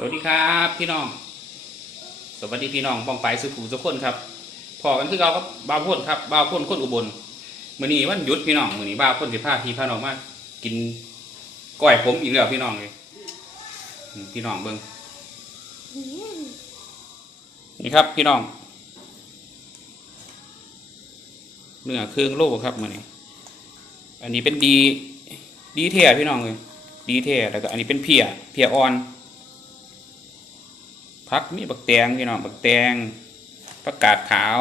สวัสดีครับพี่น้อง สวัสดีพี่น้องปองไปสุขูสุขคนครับพอกันคือเราครับบ่าวพ่นครับบ่าวพ่นคนอุบลมื้อนี้วันหยุดพี่น้องมือนี้บ่าวพ่นสิพาพี่พาน้องมากินก้อยผมอีกแล้วพี่น้องเลยพี่น้องเบิ่งนี่ครับพี่น้องเนื้อเครื่องโลครับมื้อนี้ อันนี้เป็นดีดีเทียพี่น้องเลยดีเทียแล้วก็อันนี้เป็นเพียเพียอ่อน พักมีบักแตงพี่น้องบักแตงผักกาดขาว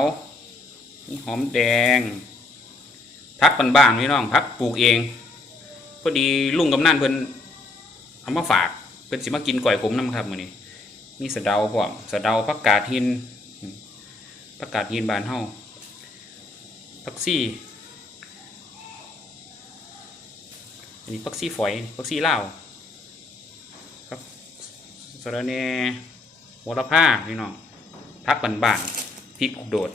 มีหอมแดงพักบ้านๆพี่น้องพักปลูกเองพอดีลุงกำนันเพิ่นเอามาฝากเพิ่นสิมากินก่อยขมน้ำครับมื้อนี้มีสะเดาพร้อมสะเดาผักกาดหินผักกาดหินบานเฮาผักซี่อันนี้ผักซี่ฝอยผักซี่ลาวครับสะระแหน่ โหระพาพี่น้องพักบันบานๆพริกโดด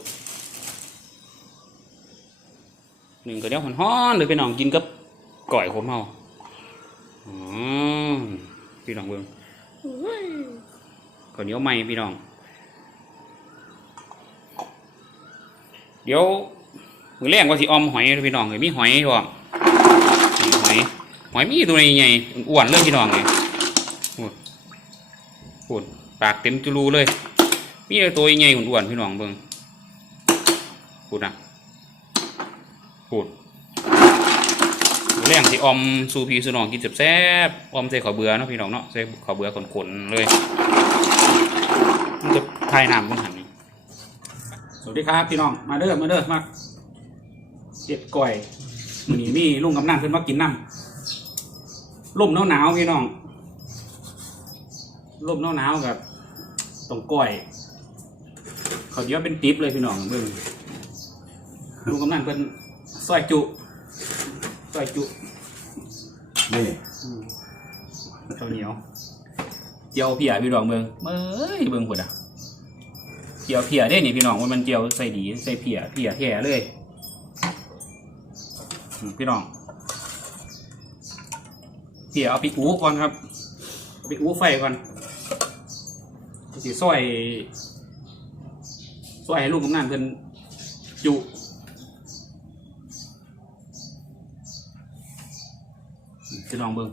หนึ่งก็เดี๋ยวฮ้อนเลยพี่น้องกินกับก่อยขมเฮาอ๋อพี่น้องเบิ่งข้าวเหนียวไหม่พี่น้อง เดี๋ยวมือแรกว่าสิอมหอยพี่น้องเลยมีหอยพร้อมหอยหอยมีตัวใหญ่ๆอ้วนๆเลยพี่น้องเลยพูดปากเต็มจุลูเลย มีแต่ตัวใหญ่ๆอ้วนพี่น้องเบิ่งพูดนะพูดแรงที่อมสูพีสูน้องกินแซ่บอมใส่ข้าวเบื่อเนาะพี่น้องเนาะใส่ข้าวเบื่อขนๆเลยมันจะทายน้ำบนหันนี่สวัสดีครับพี่น้องมาเด้อมาเด้อมาเจ็ดก่อยมื้อนี้มีลุงกำนันเพิ่นมากินน้ำลมหนาวๆพี่น้องลมหนาวๆกับ ตรงก้อยเขาเยอะเป็นติ๊บเลยพี่น้องเบิ่งลุงกำนันเป็นซอยจุซอยจุนี่อืมข้าวเหนียวเจียวเพียพี่น้องเบิ่งเอ้ยเบิ่งพุ่นอะเจียวเพียได้นี่พี่น้องว่ามันเจียวใส่ดีใส่เพียเพียแท้เลยอืมพี่น้องเพียเอาไปอูก่อนครับเอาไปอูไฟก่อน สิซอยซอยให้ลูกกำนันเพิ่นจุจะลองเบิ่ง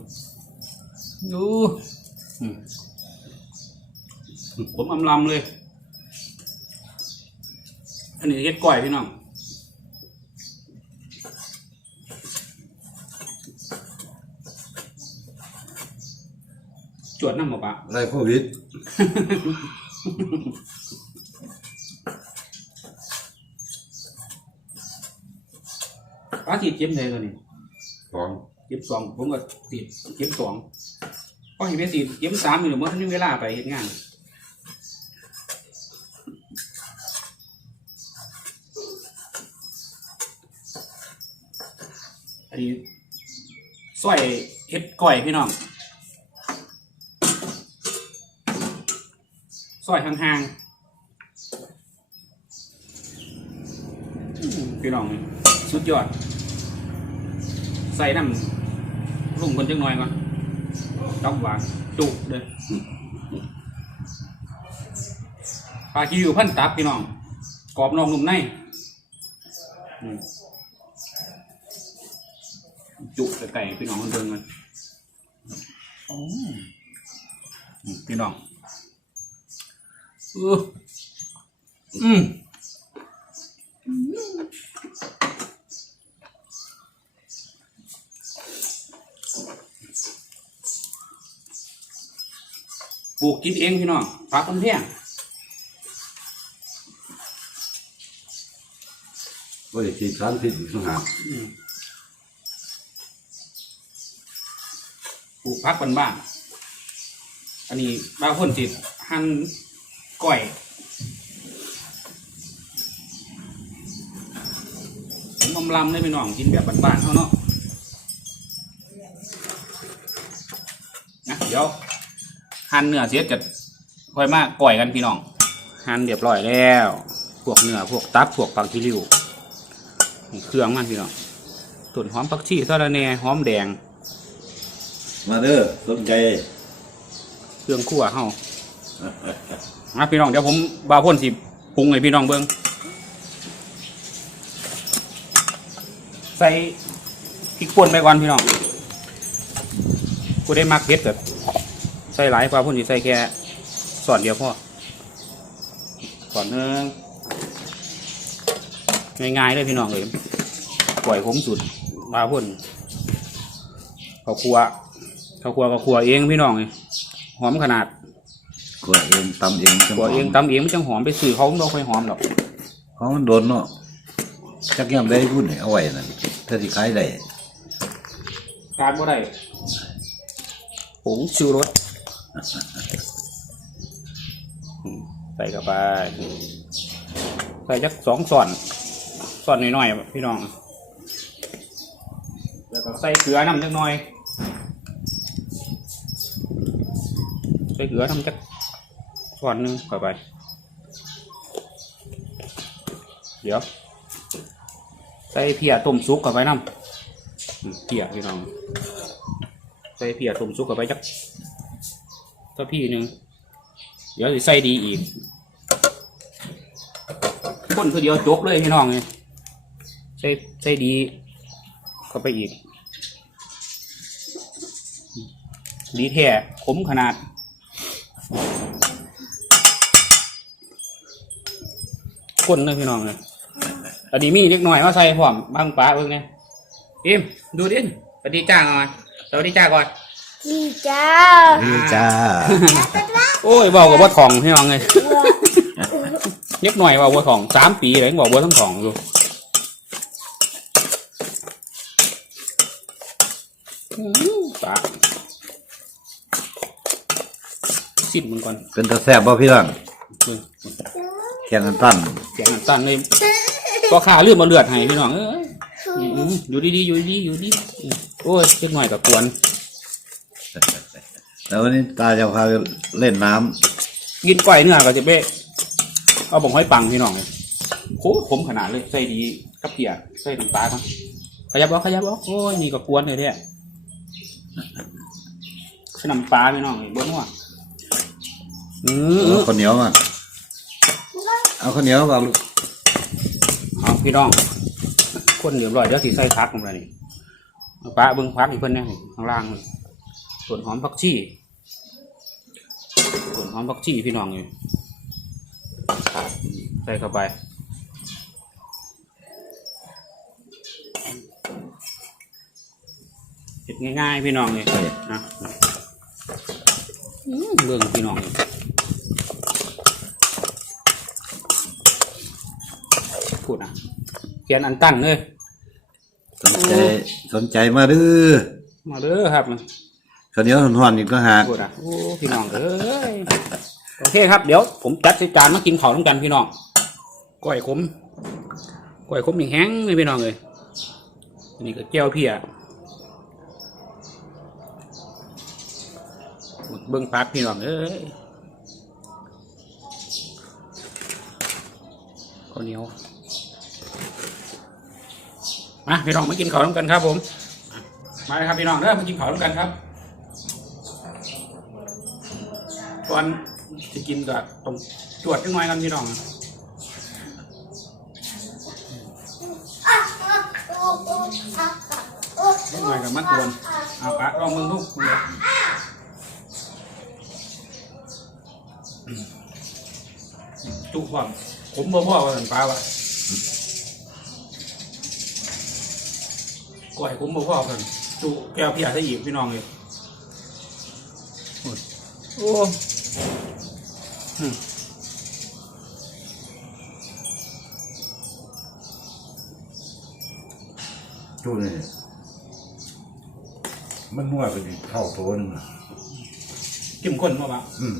ดูอืมผมอำลำเลย อันนี้เฮ็ดก้อยพี่น้อง วดน้ำหมอปะไรโควิดป้าติดเจ็บเลยตัวนี้สองเจ็บสองผมก็ติดเจ็บสองพอเห็นไปติดเจ็บสามอยู่เมื่อทันมีเวลาไปเห็นงานอันนี้ซอยเฮ็ดก้อยพี่น้อง ซอยห่างๆพี่น้องสุดยอด ใส่น้ำรุ่งคนจังหน่อยก่อนดอกหวานจุเลยปลาคิวพันตับพี่น้อง กรอบนอกนุ่มในจุแต่ไก่พี่น้องคนเดินมันพี่น้อง อืออืมปลูกกินเองพี่น้องผักคนเพียงว่าจะกินสารพิษอีกสักหากอืมปลูกพักบ้านๆอันนี้บางคนติดหั่น ก้อยผมอำลำเลยพี่น้องกินแบบบ้านๆเขาเนาะนะเดี๋ยวหั่นเนื้อเสร็จจะค่อยมาก่อยกันพี่น้องหั่นเรียบร้อยแล้ว พวกเนื้อพวกตับพวกปังทิริวนี่เครื่องมันพี่น้องต้นหอมผักชีสะระแหน่หอมแดง มาเด้อสนใจเครื่องคั่วเฮา อะพี่น้องเดี๋ยวผมบาพ่นสิปรุงให้พี่น้องเบิ่งใส่พริกป่นไปก่อนพี่น้องกูได้มักเผ็ดแบบใส่หลายบาพ่นสิใส่แค่สอนเดียวพ่อสอนหนึงง่ายๆเลยพี่น้องเลยปล่อยผมสุดบาพ่นเขาครัวเขาครัวก็ครัวเองพี่น้องเลยหอมขนาด กลัวเองตำเองจังตัวเองตำเองมันจังหอมไปสื่อเขาไม่ค่อยหอมหรอกของมันโดนเนาะจักยามได้รุ่นเอาไว้นั่นถ้าสิขายได้การบ่ได้ผงชูรสอืมใส่เข้าไปใส่จักสองส่อนส่อนหน่อยๆพี่น้อง แล้วก็ใส่เกลือน้ำจักหน่อยใส่เกลือน้ำจัก ส่อนนึงเข้าไป เดี๋ยว ใส่เพียต้มซุปเข้าไปน้ำอืมเพียพี่น้อง ใส่เพียต้มซุปเข้าไปจักก็พี่หนึ่งเดี๋ยวใส่ดีอีกคนคือเดียวจบเลยพี่น้องเลยใส่ใส่ดีเข้าไปอีก ดีแท้ขมขนาด คนเลยพี่น้องเลยอันนี้มีเล็กน้อยมาใส่พร้อมบางปลาเพิ่งเนี่ยอิมดูดิสวัสดีจ้าก่อนสวัสดีจ้าก่อนจีจ้านี่จ้า โอ้ยบอกกับว่าทองพี่น้องเลยเล็กหน่อยบอกว่าทองสามปีเลยยังบอกว่าทั้งทองอยู่อื้อปลาสิบมันก่อน เป็นตาแซ่บบ่พี่น้อง เบิ่งแค่นั้นตั้นเสียงอันตันเลยก็ขาเลือดมาเลือดให้พี่น้องเอ้ยอืมอืมอยู่ดีๆอยู่ดีๆอยู่ดีอืมโอ้ยเล็กหน่อยกับกวนแล้ววันนี้ตาจะพาไปเล่นน้ำกินก้อยเนื้อก็จะเบ้เอาบ่งห้อยปังพี่น้องเลยโคตรขมขนาดเลยใส่ดีกับเปียใส่น้ำปลาก่อนขยับบอกขยับบอกโอ้ยนี่ก็กวนเลยเนี่ยใส่น้ำปลาพี่น้องเลยบนหัวอือเอาข้าวเหนียวมา เอาข้าวเหนียวมาลูกเอาพี่น้องคนเรียบร้อยเดี๋ยวสิใส่พักลงไปนี่เอาปลาเบิ้งพักอีกเพิ่นเนี่ยข้างล่างนี่ส่วนหอมผักชีส่วนหอมผักชีพี่น้องเลยใส่เข้าไปเห็ดง่ายๆพี่น้องเลยนะอืมเบิ่งพี่น้องเลย พูดนะเขียนอันตั้นเลยสนใจสนใจมาดื้อมาเด้อครับข้าวเหนียวหอนๆอีกก็หากพูดนะโอ้พี่น้องเอ้ยโอเคครับเดี๋ยวผมจัดใส่จานมากินข้าวทั้งกันพี่น้องก้อยขมก้อยขมนี่แห้งเลยพี่น้องเลยอันนี้ก็แก้วเพียเบิ้งพักพี่น้องเอ้ยข้าวเหนียว มาพี่น้องมากินข้าวทั้งกันครับผม มาเลยครับพี่น้องเด้อมากินข้าวทั้งกันครับก่อนจะกินก็ต้องตรวจจังหน่อยกันพี่น้องจังหน่อยกับมัดกวนเอาปะลองมึงลูกมึงเลยจุกความผมบ่พ่อว่าสันปลาวะ ก่อยผมบ่พ่อกันจุแก้วเพียใส่อีกพี่น้องเลยโอ้ดูนี่มันนวดไปอีกเท่าตัวหนึงอะเข้มข้นมากปะอืม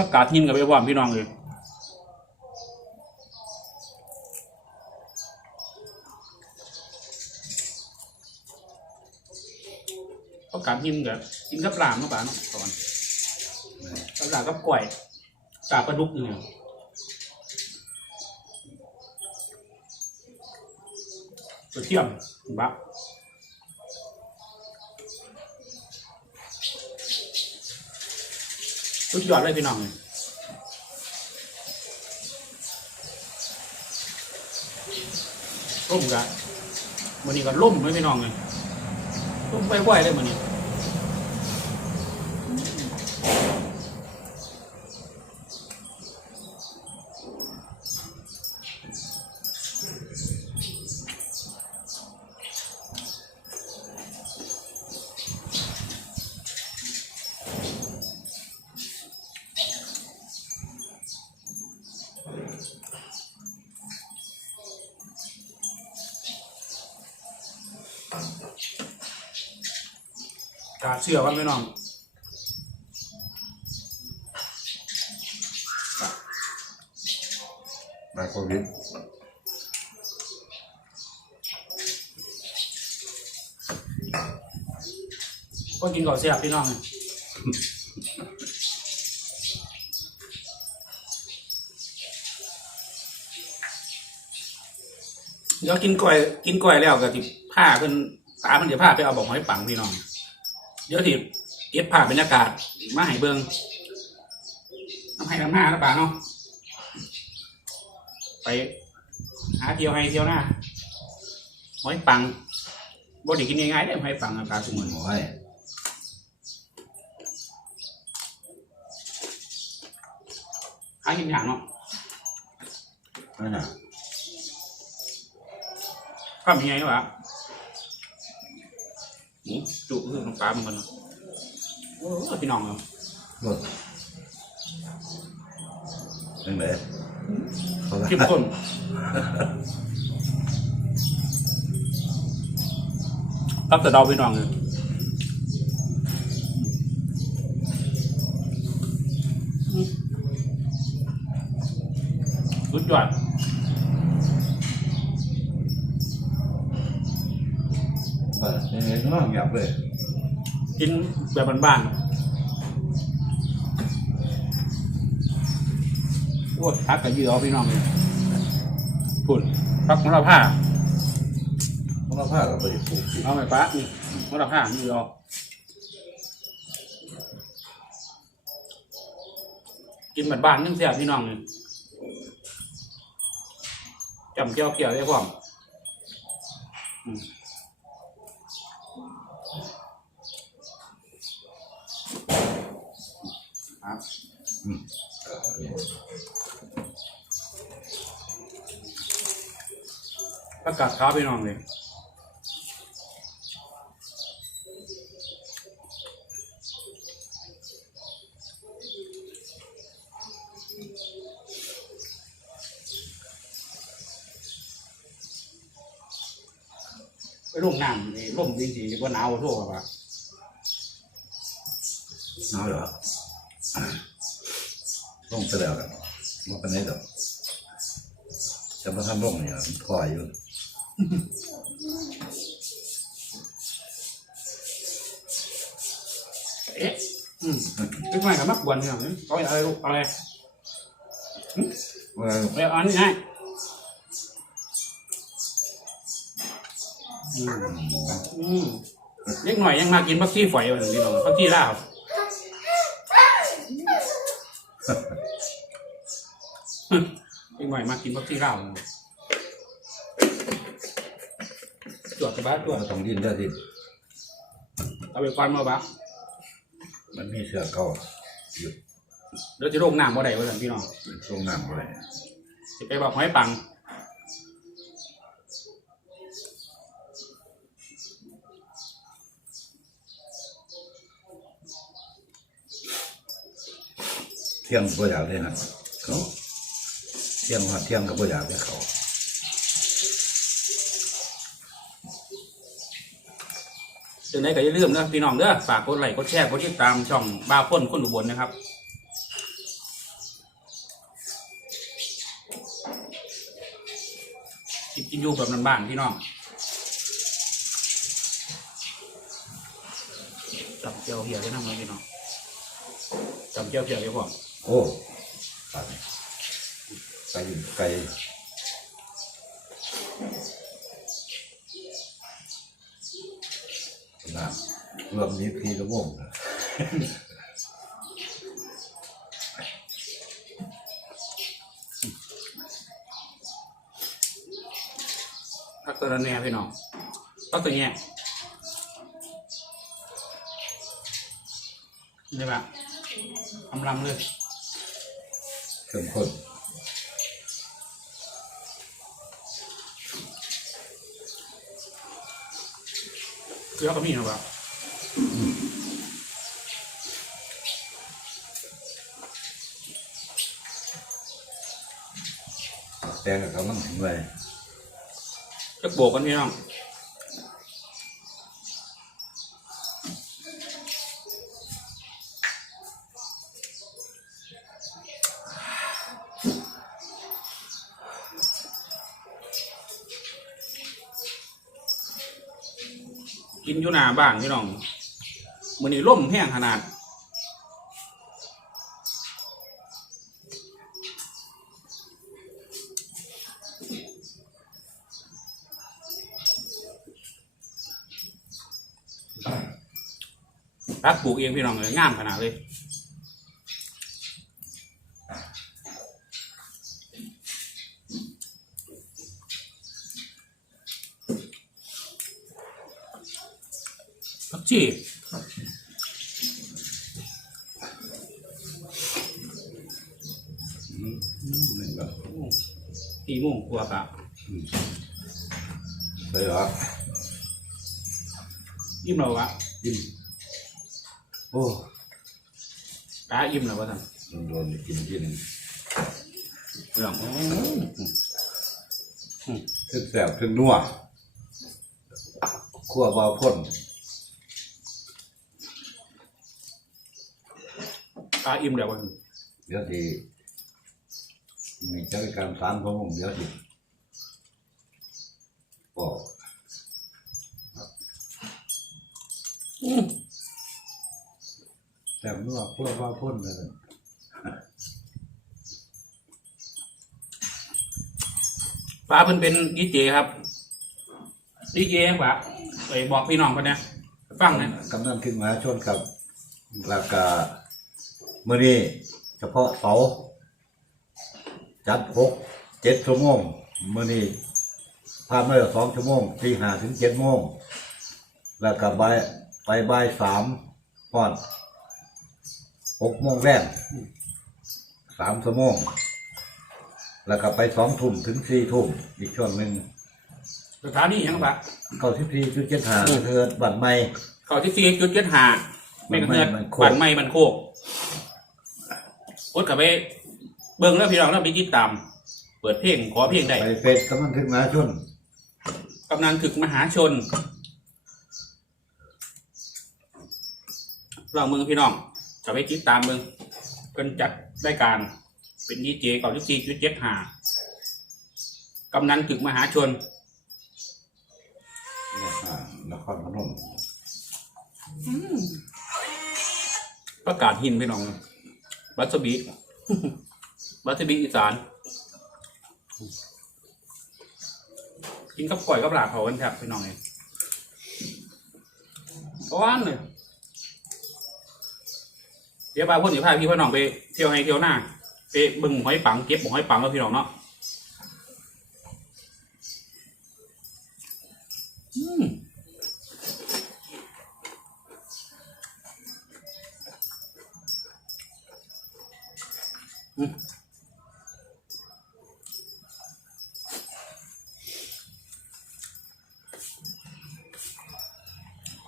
ผักกาดหินกับไปว่ามพี่น้องเลยผักกาดหินกับกินกับปลาเนาะป่าเนาะก่อนสลัดกับกล้วยกาปลาดุกนี่กระเทียมบัก สุดยอดเลยพี่น้องร่มกันวันนี้ก็ล่มเลยพี่น้องเลยล่มไปไหวเลยวันนี้ เชื่อว่าไม่น้องมาโควิดก็กินก่อนเสียบพี่น้องเดี๋ยวกินกล้วยกินกล้วยแล้วก็ติผ้าเพิ่นตาเพิ่นเดี๋ยวผ้าไปเอาบอกให้ปังพี่น้องเดี๋ยวติเก็บภาพบรรยากาศมาให้เบิ่งน้ำให้น้ำหน้าแล้วป่าเนาะไปหาเที่ยวให้เที่ยวหน้าหอยปังบ่ได้กินง่ายๆได้หอยปังอากาศสมุนหมอให้หากินอย่างเนาะนั่นน่ะข้ามยังไงวะ หมูจุคือน้ำปลาเหมือนกันเนาะโอ้ยพี่น้องเนาะรถยังไงเขาเข้มข้นตับแต่เดาพี่น้องเลยสุดยอด เออ ยังไงก็ต้องหยับเลยกินแบบบ้านๆโอ้พักกับยือเอาพี่น้องเลยพุ่นพักของเราผ้ามันก็ผ้ากับไปปลูกสิเอาไหมป้านี่ของเราผ้ายือเอากินแบบบ้านนึ่งเสียพี่น้องเลยจำเกี่ยวเกี่ยวได้พร้อมอืม ครับอืมประกาศค้าพี่น้องเลยไปลงน้ำนี่ล่มจริงๆว่าหนาวโทษว่าหนาวเหรอ ต้องไปแล้วกันมาเป็นไหนดอกจะมาทำร่องเนี่ยมันคอยอยู่เอ๊ะอืมเป็นไงกับมักบวนพี่น้องนี่เอาอะไรลูกเอาอะไรเวลาเอาอันนี้ไงอืมอืมเล็กหน่อยยังมากินพักซี่ฝอยอยู่พี่น้องพักซี่ลาว เล็กหน่อยมากินพักซี่ลาวจวดกระบะจวดเราต้องดิ้นได้ดิ้นเอาไปฟันมาบ้ามันมีเสือเก่าอยู่เดี๋ยวจะโรคน้ำบ่ได้ว่าสั่นพี่น้องตรงน้ำอะไรจะไปบอกให้ปังเที่ยงก็อยากได้นะเขาเที่ยงว่าเที่ยงก็บ่อยากได้เขาถึงไหนก็อย่าลืมนะพี่น้องเด้อฝากกดไลค์กดแชร์กดติดตามช่องบ้าพ่นคนอุบลนะครับกินอยู่แบบบ้านๆพี่น้องจับเจียวเหี่ยวได้นั่งเลยพี่น้องจำเจียวเจียวเดี๋ยวพ่อโอ้ไก่ ไก่ไก่นะรวมนี้พีละวงนะพักตัวแน่พี่น้องพักตัวแน่นี่ปะกำลังเลยเข้มข้น ลือก็มีนะปะแตงกับเขามันถึงเลยจะโบกกันพี่น้อง กินอยู่หน้าบ้านพี่น้องมือนี้ล่มแห้งขนาด รักปลูกเองพี่น้องเลยงามขนาดเลย ที่นี่ก็ตีโมงกลัวกะเลยเหรออิ่มเรากะยิ้มโอ้กะอิ่มแล้ววะท่านโดนกินกินเรื่องถึงแสบถึงนัวขั้วเบาพ่น กะอิ่มแล้ววะท่านเดี๋ยวทีมีเจ้าการสามของผมเดี๋ยวทีบอกอื้อแสบนัวขั้วเบาพ่นเลยป้าเพิ่นเป็นดีเจครับดีเจปะไปบอกพี่น้องกันนะฟังนะกำนันขึ้นมาชนกับราคา เมื่อนี้เฉพาะเสาร์จัดหกเจ็ดชั่วโมงเมื่อนี้พาเมื่อสองชั่วโมงตีห้าถึงเจ็ดโมงแล้วก็บ่ายไปบ่ายสามพอดหกโมงแรกสามชั่วโมง แล้วก็ไปสองทุ่มถึงสี่ทุ่มอีกช่วงหนึ่งสถานีหยังปะเข้าที่พีจุดเจ็ดหาเทิดบัตรใหม่ เขาที่ซีจุดเจ็ดหาไม่กระเทือนบ้านไม้มันโคกบ้านไม้มันโคก กดกลับไปเบิ่งแล้วพี่น้องแล้วไปติดตาม เปิดเพลงขอเพลงได้ไปเฟซกำนันขึ้นมาชนกำนันถึกมหาชนลองมึงพี่น้องจะไปติดตามมึงเพิ่นจัดรายการเป็นดีเจเก่าที่ซีจุดเจ็ดหากำนันถึกมหาชนนครพนมประกาศหินพี่น้อง บัสบีบัสบีอีสาน กินกับก่อยกับหลาเขากันแทบพี่น้องเองร้อนเลยเดี๋ยวปลาพ่นเดี๋ยวพาพี่พ่อน้องไปเที่ยวให้เที่ยวหน้าไปเบึงหอยปังเก็บหอยปังแล้วพี่น้องเนาะ เอ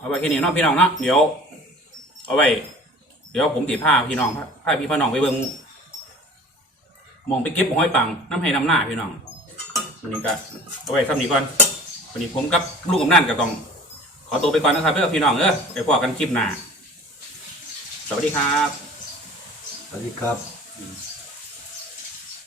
าไว้แค่นี้เนาะพี่น้องนะเดี๋ยว เอาไว้ เดี๋ยวผมติผ้าพี่น้องผ้าพี่พ่อน้องไปเบิ่งมองไปเก็บหอยปังน้ำให้น้ำหน้าพี่น้องวันนี้ก็เอาไว้ซ้ำนี้ก่อนวันนี้ผมกับลูกกำนันก็ต้อง ขอตัวไปก่อนนะครับเพื่อพี่น้องเออไปพอกันคลิปหน้าสวัสดีครับ สวัสดีครับ